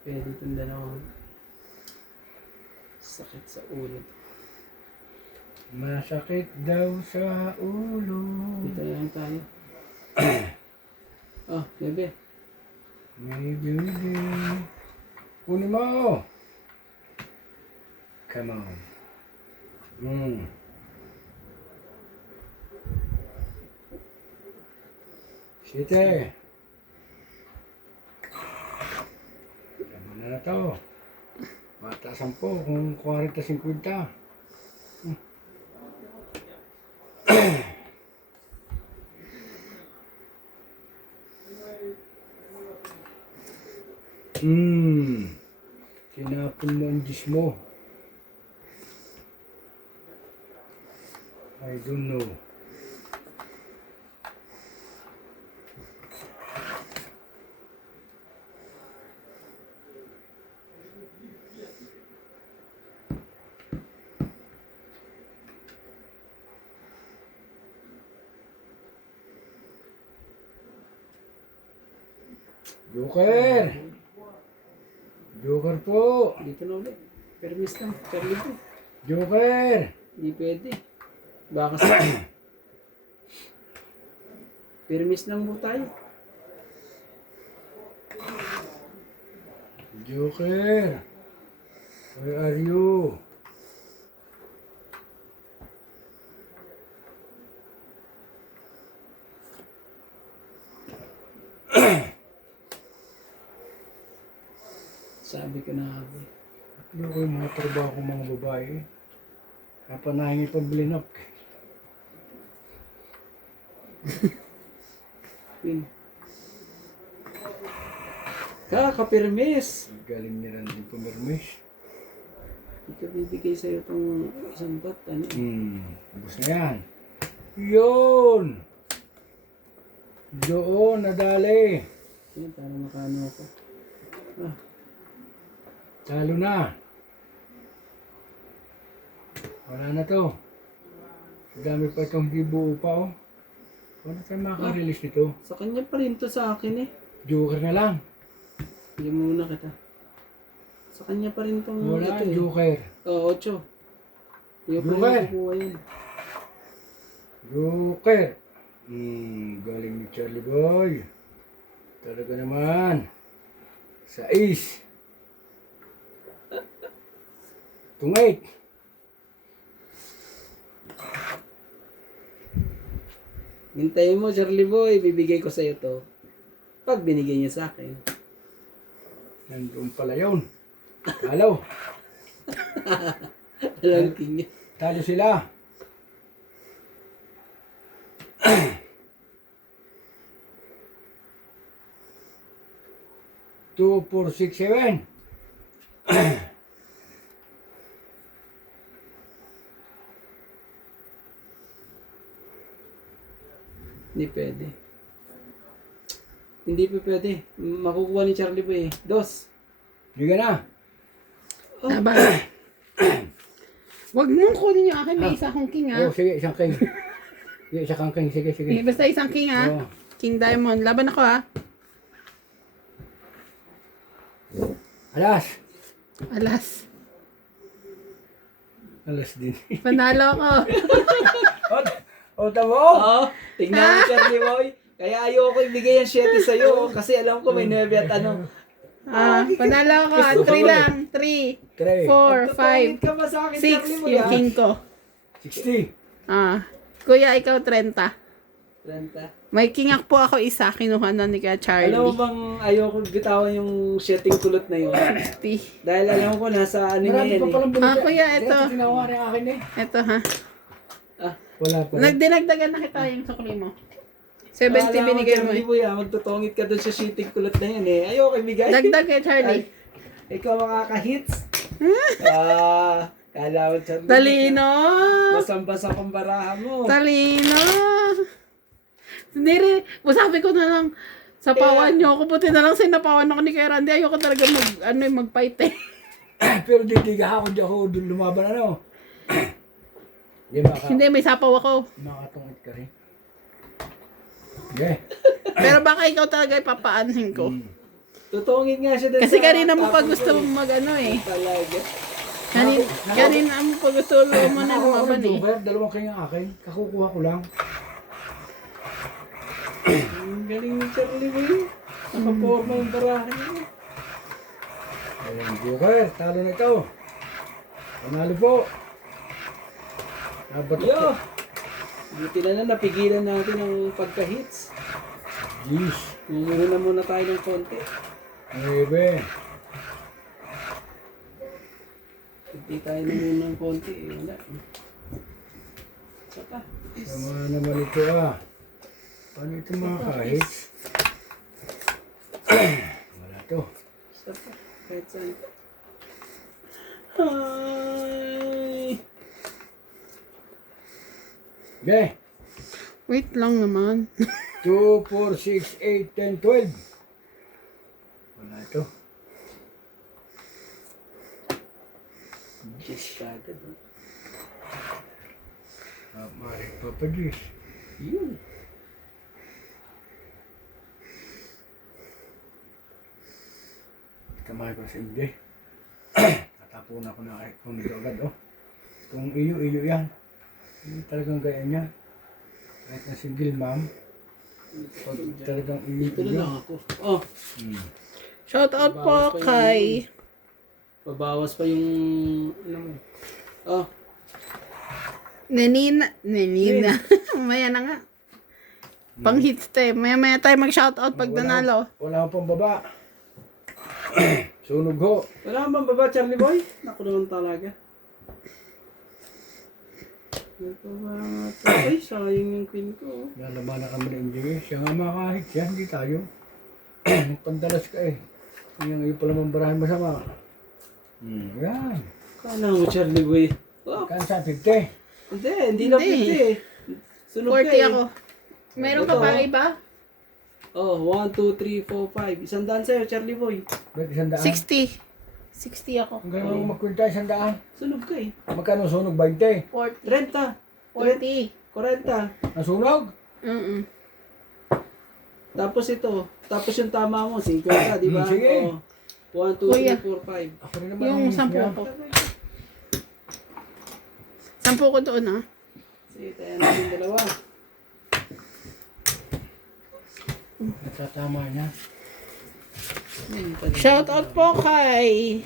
Pwede itong dalawang sakit sa ulo. Masakit daw sa ulo. Dito na lang tayo. Bebe. Maybe. Kunin mo. Come on. Site. Tama na to. Bata 10 kung 40-50. Tinapon mo ang dish mo. I don't know. Joker! Joker po! Dito na ulit. Permis lang. Charlie po. Joker! Hindi pwede. Baka sa... Permis lang po tayo. Joker! Where are you? Sabi ko na nga po. Ano ko yung mga trabaho ng mga babae? Kapanahin yung pambilinok. Queen. Kaka-permis! Galing niya lang din pumirmis. Ito bibigay sa'yo itong isang dot. Ano? Ubus na yan. Yun! Doon, nadali. Yan, para makano ako. Talo na. Wala na to. Dami pa itong bibuo pa oh. Paano tayo makaka-release nito? Sa kanya pa rin to sa akin eh. Joker na lang. Bigyan muna kita. Sa kanya pa rin itong Wala, ito eh. Joker. Oo, 8. Hindi ko pa Joker. rin kukuha yun. Joker. Galing ni Charlie Boy. Talaga naman. Sa ace. Tungait. Hintayin mo, Charlie Boy. Bibigay ko sa'yo to. Pag binigay niya sa akin. Nandun pala yun. Talo. Alam king niya. Talo sila. Two, 4, 6, 7. Hindi pwede. Hindi pa pwede. Makukuha ni Charlie Boy eh. 2. Hindi ka na. Aba. Wag mong kunin yung akin, may isa akong king Oh, ha. sige, isang king. Sige, isang king. Sige, sige. Basta isang king ha. Oh. King Diamond. Laban ako ha. Alas. Alas. Alas din. Panalo ako. Tamo. Oo. Tingnan mo, Charlie Boy. Kaya ayoko ibigay yung 7 sa'yo. Kasi alam ko may 9 at ano. Panalo ako ha. 3 lang. 3, 3. 4, Tutungin 5, ka ba sa akin, Charlie 6. Boy? Yung king ko. 60. Kuya, ikaw 30. 30. May king po ako isa. Kinuha na ni Kuya Charlie. Alam mo bang ayoko bitawan yung setting kulot na yun? 60. Dahil alam ko nasa ano na Marami yan pa eh. palang binigay. Kuya, ito. Ito tinawa rin akin eh. Ito ha. Wala pa. Nagdinagdagan na kita yung sukli mo. 70 Alam mo, binigay mo Charlie eh. Boy, magtutungit ka dun sa setting kulot na yan eh. Ayoko ibigay. Dagdag kay Charlie. Ikaw makaka-hits. Kala mo, Charlie. Talino! Basang-basa kong baraha mo. Talino! Hindi rin. Sabi ko na lang, sa pawan nyo ako, buti na lang sinapawan ako ni Kuya Randy. Ayoko talaga mag-fight eh. Pero ditiga ako, di ako dun lumaban ano. Hindi Hindi, may sapaw ako. makatungit ka rin. Okay. Pero baka ikaw talaga ipapaanhin ko. Tutungit nga siya dun Kasi sa kanina mo pa tapos gusto ko mong mag-ano eh. Talaga. Kanina mo pa gusto mo na lumaban eh. Joker, dalawang kayo akin. Kakukuha ko lang. Ang galing ni Charlie Boy. Nakaporma yung baraha niya. Ayan, Joker, talo na ito. Panalo po. Nabatok Yo! po. Buti na napigilan natin ang pagka-hits. Jeez. Mumuna muna tayo ng konti. Nuebe. Hindi tayo muna ng konti. Wala. Isa pa. Sama naman ito ah. Paano ito mga kahit? Wala to. Isa pa. Kahit saan. Hi! Okay. Wait lang naman. 2, 4, 6, 8, 10, 12. Wala ito. Just kagad. Marik pa pa Diyos. Yun. Kamay ko sa hindi. Tatapunan ko na kung nito agad oh. Kung iyo yan. Hindi talagang gaya niya. Kahit na single mom. Pag talagang iyo. Dito na lang ako. Oh, Shout out po kay pabawas pa yung ano mo. Oh, Nenina. Maya na nga. Pang hits tayo. Maya tayo mag-shout out pag nanalo. Wala akong pambaba. Sunog ho. wala kang bang baba, Charlie Boy? Naku naman talaga. Ay, sayang yung queen ko. Lalaban na kami ng NGA. Siya nga makahit. Siya hindi tayo. Nagpandalas ka eh. Yung pala mambarahan masama. Yan. Kala mo, Charlie Boy. Oh, Kansa 50. hindi lang Hindi. 50 eh. Sunog ka 40 eh. ako. Meron ka Ito, pa oh. iba? Oh, 1, 2, 3, 4, 5. Isang daan sa'yo, Charlie Boy. Ba't 100? 60. 60 ako. Ang galing mo magkwenta 100. Sunog ka eh. Magkano sunog? 20. 40. 30. 40. 40. Ang sunog? Tapos ito. Tapos yung tama mo, 50, di ba? Sige. Oh. 1, 2, Kuya. 3, 4, 5. Ako rin naman Yung ang 10 niya. ko. 10 ko doon, ha? Sige, tayo natin dalawa. Natatama niya. Shoutout po kay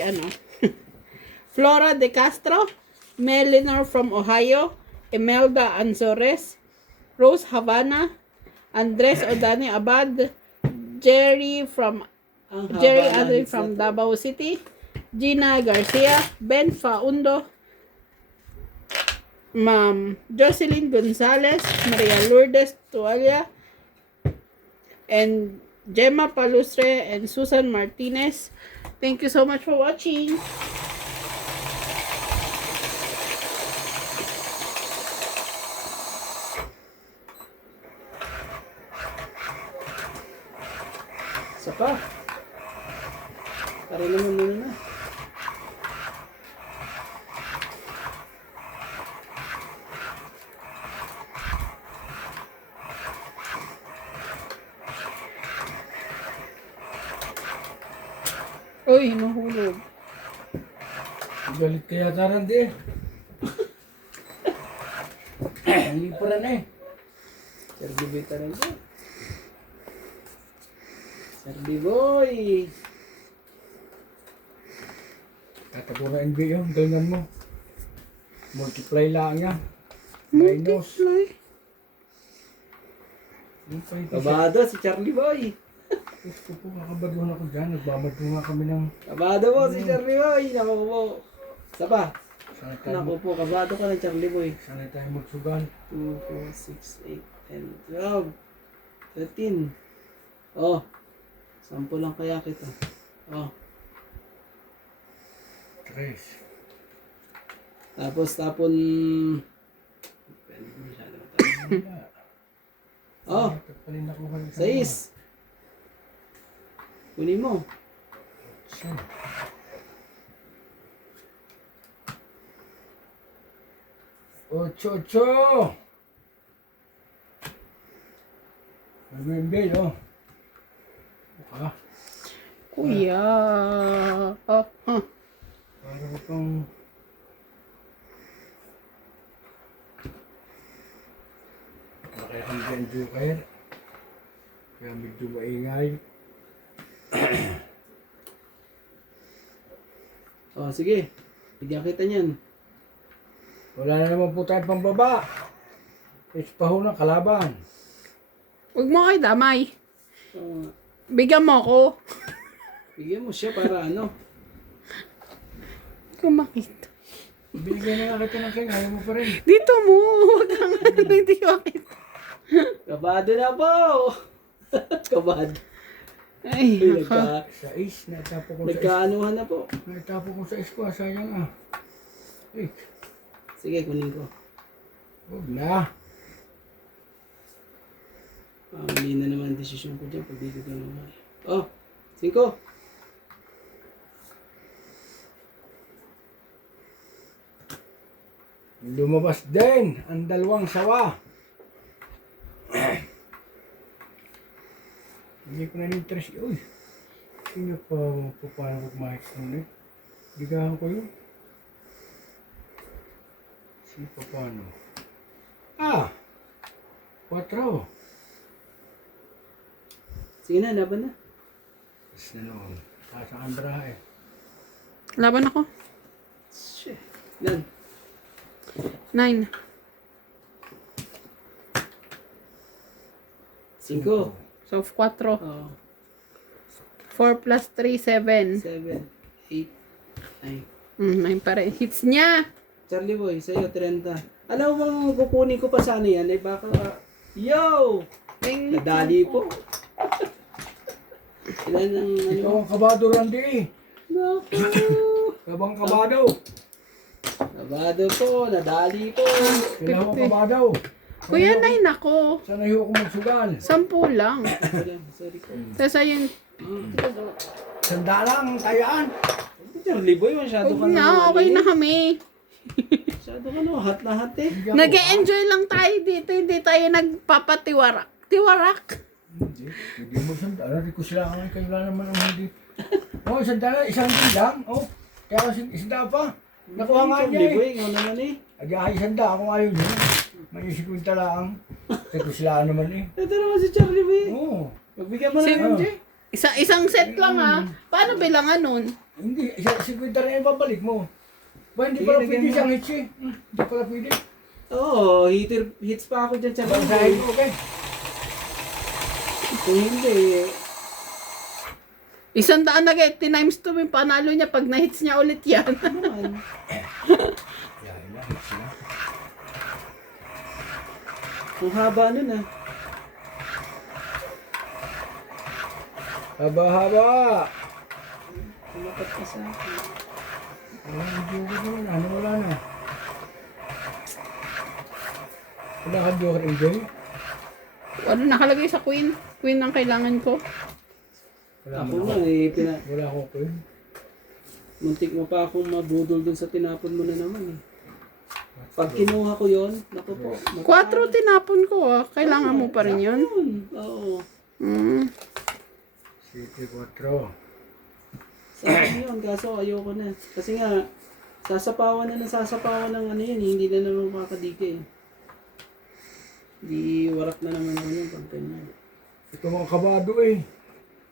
ano Flora De Castro, Melinor from Ohio, Imelda Anzores, Rose Havana, Andres Odani Abad, Jerry Adri from Davao City, Gina Garcia, Ben Faundo, Ma'am Jocelyn Gonzalez, Maria Lourdes Tualia, and Gemma Palustre and Susan Martinez. Thank you so much for watching. Isa pa. Para naman muna na. Uy, nahulog. Galit kaya Tarandi. Hindi pa rin eh. Sir Bibita rin po. Sir Biboy. Tatago na NBA yun, ganyan mo. Multiply lang yan. Minus. Multiply. Yung 27. Kabado si Charlie Boy. Gusto po, kakabaduhan ako dyan. Nagbabado nga kami ng... Kabado po si Charlie Boy. Naku po. Isa pa. Sana tayo, Naku po, kabado ka ng Charlie Boy. sana tayo magsugal. 2, 4, 6, 8, 10, 12, 13. Oh. 10 lang kaya kita. Oh. 3. Tapos tapon. Pwede ko masyado matapos. Oh. Tagpalin ako kayo. 6. Kunin mo. 8. Nag-NBA, oh. Ah, Kuya. Oh, huh. para ko pang... Kaya kami dyan joker. Kaya medyo maingay. Oh, sige. Bigyan kita niyan. Wala na naman po tayong pambaba. It's pa ho ng kalaban. Huwag mo kayo damay. Oh, Bigyan mo ako. bigyan mo siya para ano. Kung makita. Binigyan na nga kita ng kanya, ayaw mo pa rin. Dito mo. Huwag kang hindi makita. Kabado na po. Kabado. Ay, Uy, naka. Sa is, naitapo ko sa is. nagkaanuhan na po. Naitapo ko sa is ko, sayang ah. Eh, Sige, kunin ko. huwag na. Mali na naman ang desisyon ko dyan pag di ko ginawa. Oh, 5. Lumabas din ang dalawang sawa. Hindi ko na interest. Uy, sino pa paano ko kumakit nun eh? Bigahan ko yun. Sino pa paano? Ah! 4. Sige na, laban na. Tapos na noon. Taas ang baraha eh. Laban ako. Shit. Yan. 9. 5. So, 4. Oh, 4 plus 3, 7. 7, 8, 9. 9 pa rin. Hits niya. Charlie Boy, sa'yo 30. Alam mo bang kukunin ko pa sana yan? Eh baka, yo! Nadali po. Ilan ang ano? Ikaw ang kabado, Randy. Naku! Kabang kabado. Kabado po, nadali po. Kailangan ko 50. kabado. Kuya, 9 ako. Sana hiyo ako magsugal. 10 lang. Sorry po. Tapos ayun. Sanda lang, tayaan. Charlie Boy, masyado ka Huwag na, okay na kami. Masyado ka na, hat na hat eh. Bigyan ko, Nag-e-enjoy lang tayo dito. Hindi tayo nagpapatiwarak. Tiwarak. Hindi mo sandala. Hindi ko sila ang kayo lang naman ang hindi. Oh, sandala. Isang din lang. Oh, kaya kasi isda pa. Nakuha nga niya Charlie eh. boy, ikaw naman eh. Ag-ahay sanda kung ayaw niya. May isikwinta lang. Hindi ko sila naman eh. Ito naman si Charlie boy. Oo. Magbigyan mo na Sino? ng Jay. Isang set lang ha. Paano bilangan nun? Hindi. Isikwinta rin yung babalik mo. Ba, hindi Sige, pala lagyan pwede mo. siyang hits eh. Hindi pala pwede. Oo, hits pa ako dyan, Charlie Bansahin boy. ko, okay? Kung hindi, 100 na gaya, times 2 yung panalo niya pag na-hits niya ulit yan. naman. Yan lang, hits na. Ang haba nun ah. Haba-haba. Tumapat ka sa akin. Hindi ko naman. Ano wala na? Wala ka joker, enjoy? Ano nakalagay sa queen? Queen ang kailangan ko. Wala Ako mo nga ako. eh, Wala akong queen. muntik mo pa akong mabudol dun sa tinapon mo na naman eh. Pag kinuha ko yon, naku po. 4 tinapon ko ah. Kailangan mo pa rin yun. Oo. Mm. City 4. Sa akin yun, kaso ayoko na. Kasi nga, sasapawan na ng sasapawan ng ano yun, hindi na naman makakadike eh. Di warak na naman ako yun pag ganyan. Ito mga kabado eh.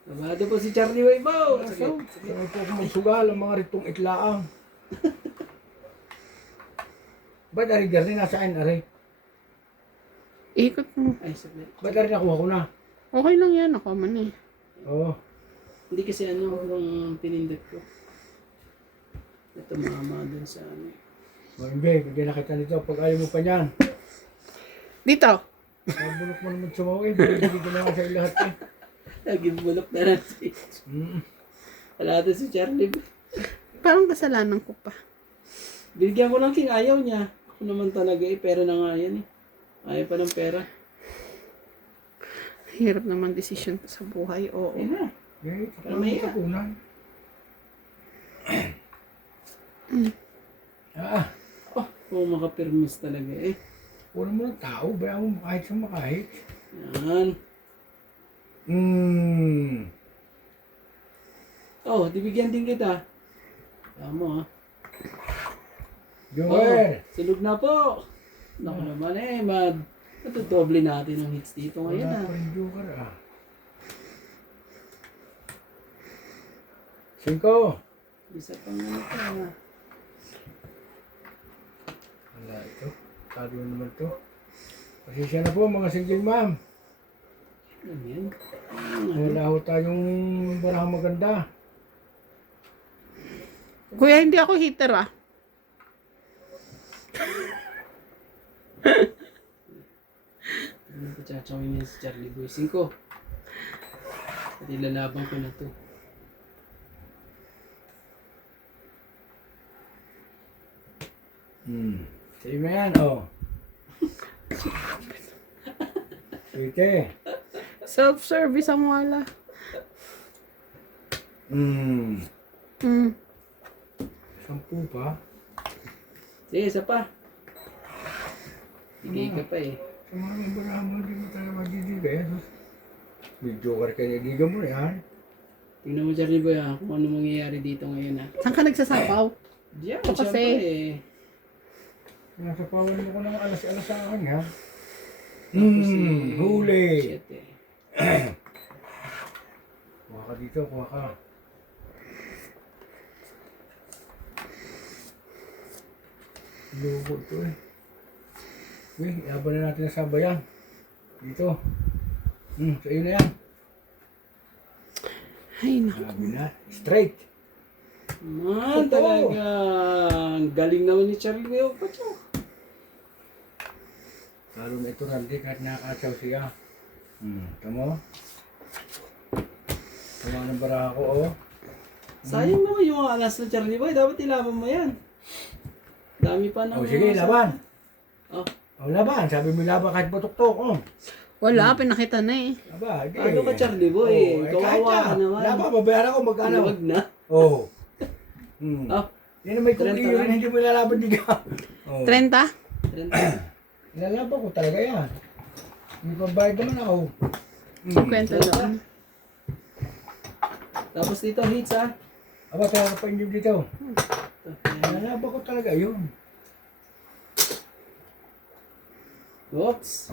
Nabado po si Charlie Waybo. Saan po ako magsugal ang mga ritong itlaang. Ba't ari garni nasa akin ari? Ikot mo. Ay, saglit. Ba't ari nakuha ko na? Okay lang yan. Ako man eh. Oo. Hindi kasi ano yung pinindot ko. Ito mama dun sa ano. Marimbe, bigyan na kita nito. Pag ayaw mo pa niyan. Dito. Nabulok mo naman sumawin. Bigyan ko na nga sa lahat eh. Lagi bulok na natin. Wala ito si Charlie. Parang kasalanan ko pa. Bigyan ko ng king, ayaw niya. Ako naman talaga eh, pera na nga yan eh. Ayaw pa ng pera. Hirap naman decision sa buhay. Oo. Ayun na. Okay, Pero may iya. kapunan. Oh, makapirmis talaga eh. Puro mo ng tao. Bayan mo kahit sa makahit. Yan. Oh, dibigyan din kita. Tama ah. Joker! Sulog na po. Naku naman eh, matudoble natin ang hits dito ngayon Wala ah. pa rin joker ah. 5. Isa pang ano pa ah. Wala ito. Talo naman to. Pasensya na po mga single ma'am. Ano yan? Wala ho tayong barang maganda. Kuya, hindi ako hitter ah. Ano ko tsachawin niya si Charlie Boy 5. At ilalaban ko na to. Sa'yo mo yan, oh. Sweete. Self-service ang wala. Mm. 10 pa. Sige, isa pa. Bigay ka pa eh. Sa mga barang mo, hindi mo tayo magdidibay. May joker ka niya. Giga mo na yan. Tingnan mo Charlie Boy ah, kung ano mangyayari dito ngayon ah. Saan ka nagsasapaw? Diyan, Ito kasi. syempre eh. Nasa pawan mo ko ng alas-alas sa akin, ha? Tapos Huli! Shit eh. Kuha ka dito, kuha ka. Lugo ito eh. Okay, iaban na natin sa sabayan. Dito. Sa iyo na yan. Ay, naku. Sabi na. Straight. Man, Totoo. talaga. Ang galing naman ni Charlie Boy. Pacho. Lalo na ito, Randy, kahit nakakasaw siya. Tamo? Tama ng bara ako, oh. Sayang naman yung alas na Charlie Boy. Dapat ilaban mo yan. Dami pa Oh, ng... sige, laban. Oh, Oh, laban. Sabi mo laban kahit patuktok, oh. Wala, pinakita na eh. Aba, di. ano ka Charlie Boy? Kawawa ka naman. Laban, babayaran ko magkano. Huwag na. Oh. Oh, Yan ang may 30 kukiyo lang. yun, hindi mo lalaban di ka. Oh. 30? 30. Nilalaban ko talaga yan. May pambayad naman ako. 50 doon. Tapos dito, hits ha. Aba, tayo pa inyo dito. Ito. Nalaba ko talaga yun. Oops.